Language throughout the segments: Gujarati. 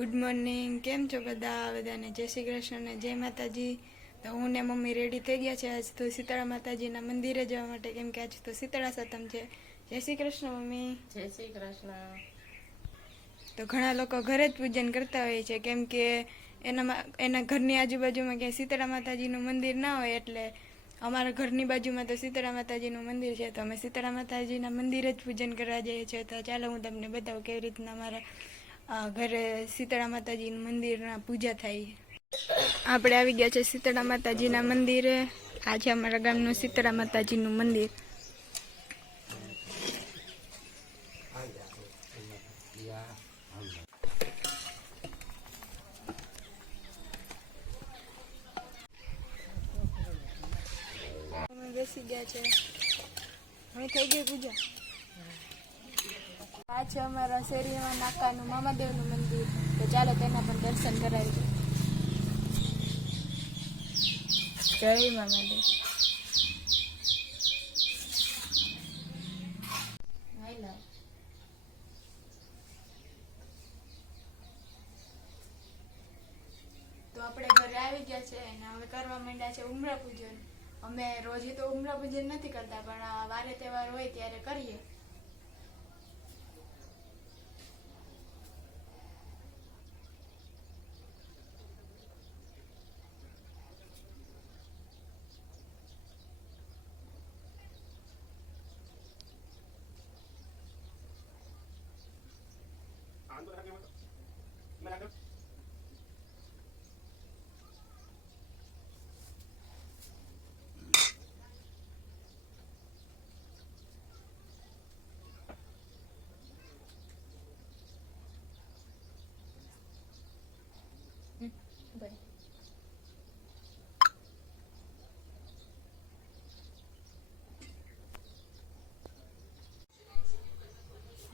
Good morning. કેમ છો બધાને જય શ્રી કૃષ્ણ ને જય માતાજી. તો હું ને મમ્મી રેડી થઈ ગયા છે આજ તો શીતળા માતાજીના મંદિરે જવા માટે, કેમ કે આજ તો શીતળા સાતમ છે. જય શ્રી કૃષ્ણ મમ્મી. જય શ્રી કૃષ્ણ. તો ઘણા લોકો ઘરે જ પૂજન કરતા હોય છે, કેમ કે એના ઘરની આજુબાજુમાં ક્યાંય શીતળા માતાજીનું મંદિર ના હોય, એટલે અમારા ઘરની બાજુમાં તો શીતળા માતાજીનું મંદિર છે, તો અમે શીતળા માતાજીના મંદિરે જ પૂજન કરવા જઈએ છીએ. તો ચાલો હું તમને બતાવું કેવી રીતના અમારા ઘરે શીતળા માતાજીનું મંદિરના પૂજા થાય. આપણે આવી ગયા છે શીતળા માતાજીના મંદિરે. આ છે અમારા ગામનું શીતળા માતાજીનું મંદિર. અમે બેસી ગયા છે, હવે થઈ ગઈ પૂજા. આ છે અમારા શેરીમાં નાકાનું મામાદેવનું મંદિર, તો ચાલો તેના પણ દર્શન કરાવી. જય મામાદેવ. તો આપણે ઘરે આવી ગયા છે અને હવે કરવા માંડ્યા છે ઉમરા પૂજન. અમે રોજ તો ઉમરા પૂજન નથી કરતા, પણ વારે તહેવાર હોય ત્યારે કરીએ.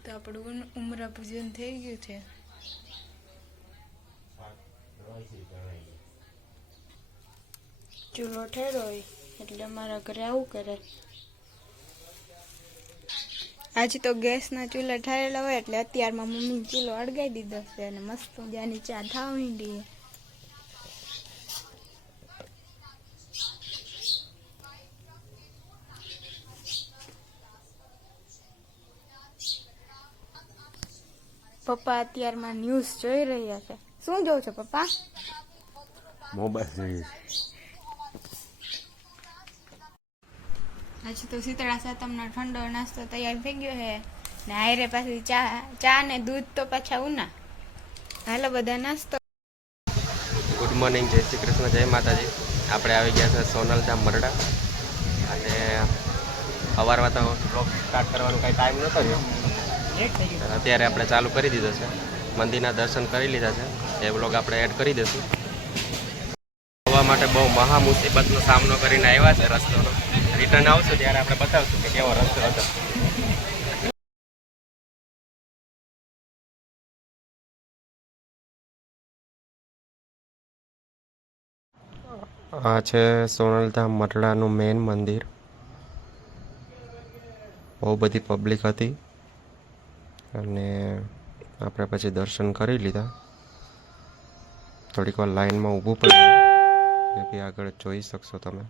તો આપણું ઉમરા પૂજન થઈ ગયું છે. ચૂલો ઠેરો હોય એટલે અમારા ઘરે આવું કરે. આજે તો ગેસના ચૂલા ઠારેલા હોય એટલે અત્યારમાં મમ્મી ચૂલો અડગાઈ દીધો છે અને મસ્ત મજાની ચા થવા માંડી. પપ્પા અત્યારમાં ન્યૂઝ જોઈ રહ્યા છે. શું જોઉં છો પપ્પા? મોબાઈલ જોઈએ. હજી તો શીતળા સાતમનો ઠંડો નાસ્તો તૈયાર થઈ ગયો છે ને હારે પાછી ચા ને દૂધ તો પાછા ઉના. હાલો બધા નાસ્તો. ગુડ મોર્નિંગ, જય શ્રી કૃષ્ણ, જય માતાજી. આપણે આવી ગયા છે સોનલધામ મરડા, અને સવારમાં તો બ્લોગ સ્ટાર્ટ કરવાનો કાંઈ ટાઈમ નહોતો રહ્યો. અત્યારે આપણે ચાલુ કરી દીધો છે. મંદિરના દર્શન કરી લીધા છે, એ બ્લોગ આપણે એડ કરી દઈશું. આવવા માટે બહુ મહા મુસીબતનો સામનો કરીને આવ્યા છે. રસ્તોનો રિટર્ન આવશું ત્યારે આપણે બતાવશું કે કેવો રસ્તો હતો. આ છે સોનલધામ મરડાનું મેઇન મંદિર. બહુ બધી પબ્લિક હતી અને આપણે પછી દર્શન કરી લીધા. થોડીક વાર લાઈનમાં ઊભું પડ્યું, એ બી આગળ જોઈ શકશો તમે.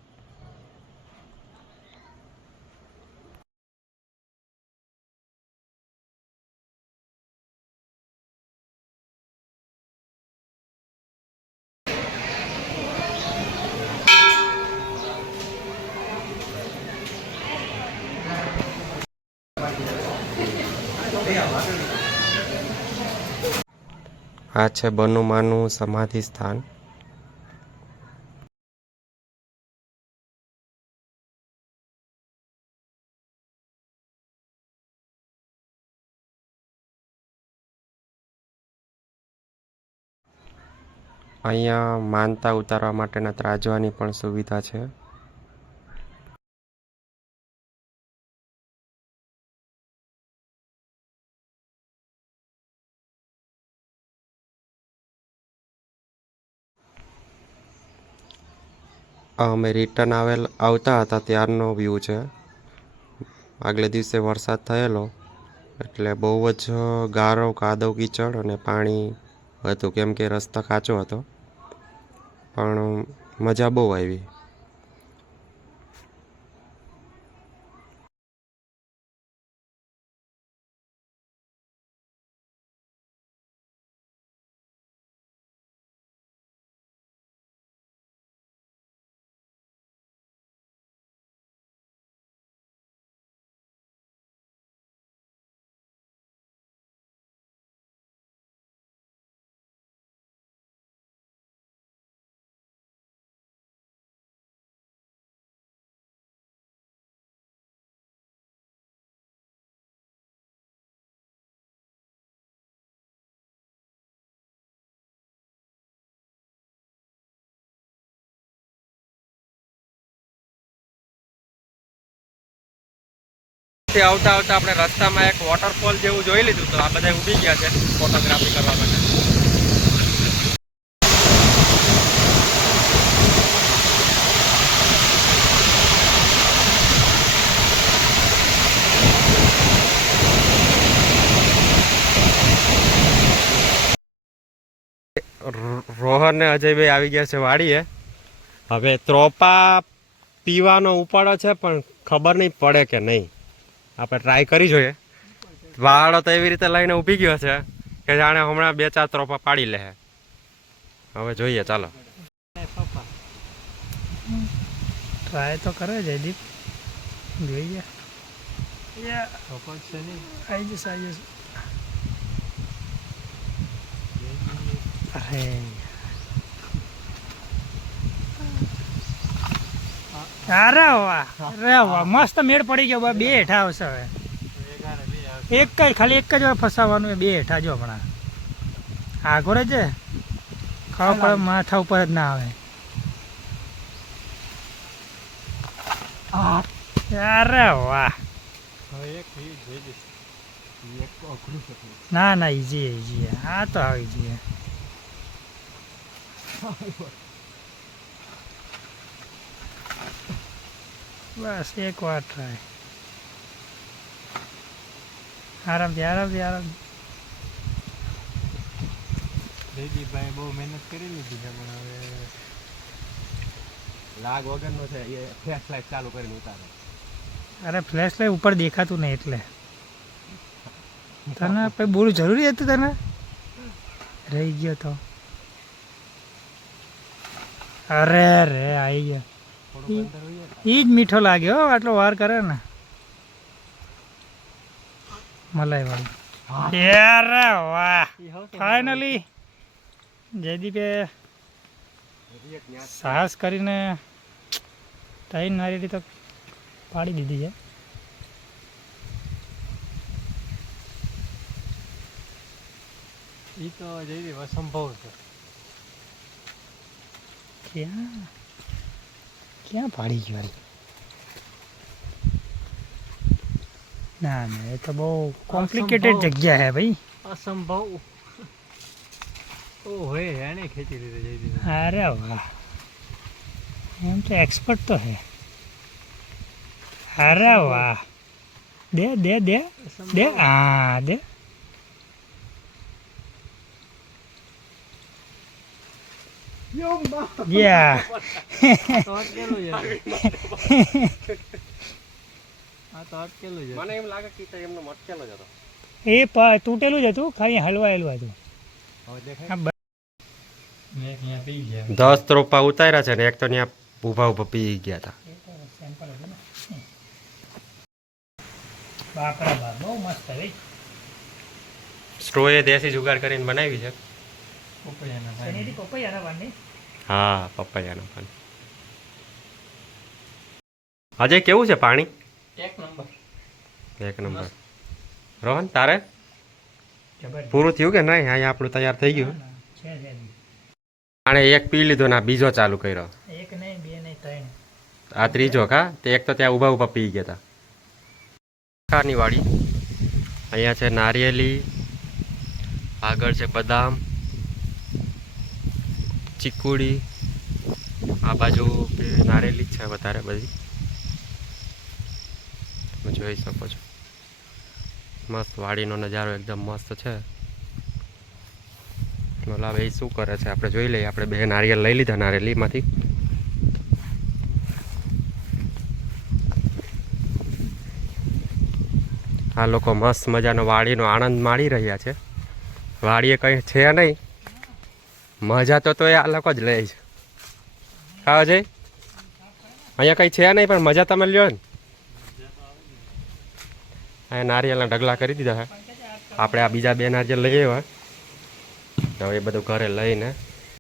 આ છે બનુમાનું સમાધિ સ્થાન. અહીંયા માનતા ઉતારવા માટેના ત્રાજવાની પણ સુવિધા છે. અમે રિટર્ન આવતા હતા ત્યારનો વ્યૂ છે. આગલે દિવસે વરસાદ થયેલો એટલે બહુ જ ગારો, કાદવ, કીચડ અને પાણી હતું, કેમ કે રસ્તો કાચો હતો, પણ મજા બહુ આવી. આવતા આવતા આપણે રસ્તામાં એક વોટરફોલ જેવું જોઈ લીધું, તો આ બધા ઊભી ગયા છે ફોટોગ્રાફી કરવા માટે. રોહન ને અજયભાઈ આવી ગયા છે વાડીએ. હવે ત્રોપા પીવાનો ઉપાડો છે, પણ ખબર નહીં પડે કે નહીં. આપણે ટ્રાય કરી જોઈએ. વાળો તો એવી રીતે લઈને ઊભી ગયો છે કે જાણે હમણાં 2-4 ત્રોપા પાડી લે. હવે જોઈએ, ચાલો ટ્રાય તો કરે જયદીપ, જોઈએ. આવી જશે. અરે વાહ, મસ્ત મેળ પડી ગયો. 2 હેઠા આવશે હવે. ખાલી એક જ વાર ફસાવાનું, 2 હેઠા જો હમણાં આગળ જ ખાવા પડે, માથા ઉપર જ ના આવે. અરે વાહ, ના ઈજી. આ તો આવી જઈએ. બસ એક વાર ટ્રાય. આરામથી. જયદીપભાઈ બહુ મહેનત કરી લીધી છે, પણ હવે લાગ વગરનો છે. એ ફ્લેશ લાઈટ ચાલુ કરીને ઉતારે. અરે ફ્લેશ લાઈટ ઉપર દેખાતું નહીં એટલે તને કંઈ બોલું જરૂરી હતું, તને રહી ગયો તો. અરે આવી ગયો. એ જ મીઠો લાગ્યો, આટલો વાર કરે ને મલાઈ વાળી. અરે વાહ, ફાઇનલી જયદીપે સાહસ કરીને 3 નારી તો પાડી દીધી છે. એ તો જયદીપ અસંભવ છે. ક્યાં પાડી ગયો? ના એ તો બહુ કોમ્પ્લિકેટેડ જગ્યા હે ભાઈ. અસંભવ હોય, એને ખેંચી લીધો જયદીપ. અરે વાહ, એમ તો એક્સપર્ટ તો હે. અરે વાહ, દે હા દે. Yeah. મને એમ લાગે કે એમનો મટકેલો જ હતો. એ તૂટેલું જ હતું, ખાલી હલવાયેલું હતું. 10 ત્રોપા ઉતાર્યા છે ને એક તો ત્યાં ઊભા પી ગયા હતા. બહુ મસ્ત ભાઈ. સ્ટ્રોએ દેશી જુગાડ કરીને બનાવી છે. હા, પપૈયાના પાન. અજય, કેવું છે પાણી? એક નંબર. રોહન, તારે પૂરું થયું કે નહીં? અહીંયા આપણું તૈયાર થઈ ગયું. આણે એક પી લીધો ને બીજો ચાલુ કર્યો. 1 નહીં 2 નહીં 3. આ ત્રીજો કા? તે એક તો ત્યાં ઊભા પી ગયા હતા. ખારની વાડી. અહીંયા છે નારિયેલી, આગળ છે બદામ, ચીકુડી. આ બાજુ નારિયેલી જ છે વધારે બધી, તમે જોઈ શકો છો. મસ્ત વાડીનો નજારો એકદમ મસ્ત છે. ઓલા ભાઈ શું કરે છે આપણે જોઈ લઈએ. આપણે બે નારિયેળ લઈ લીધા નારેલીમાંથી. આ લોકો મસ્ત મજાનો વાડીનો આનંદ માણી રહ્યા છે. વાડીએ કંઈ છે નહીં, મજા તો એ આ લોકો જ લે છે. ખાવા જઈ અહીંયા કંઈ છે નહીં, પણ મજા તમે લ્યો ને. અહીંયા નારિયેળના ઢગલા કરી દીધા છે. આપણે આ બીજા બે નારિયેળ લઈ આવ્યા. હવે એ બધું ઘરે લઈને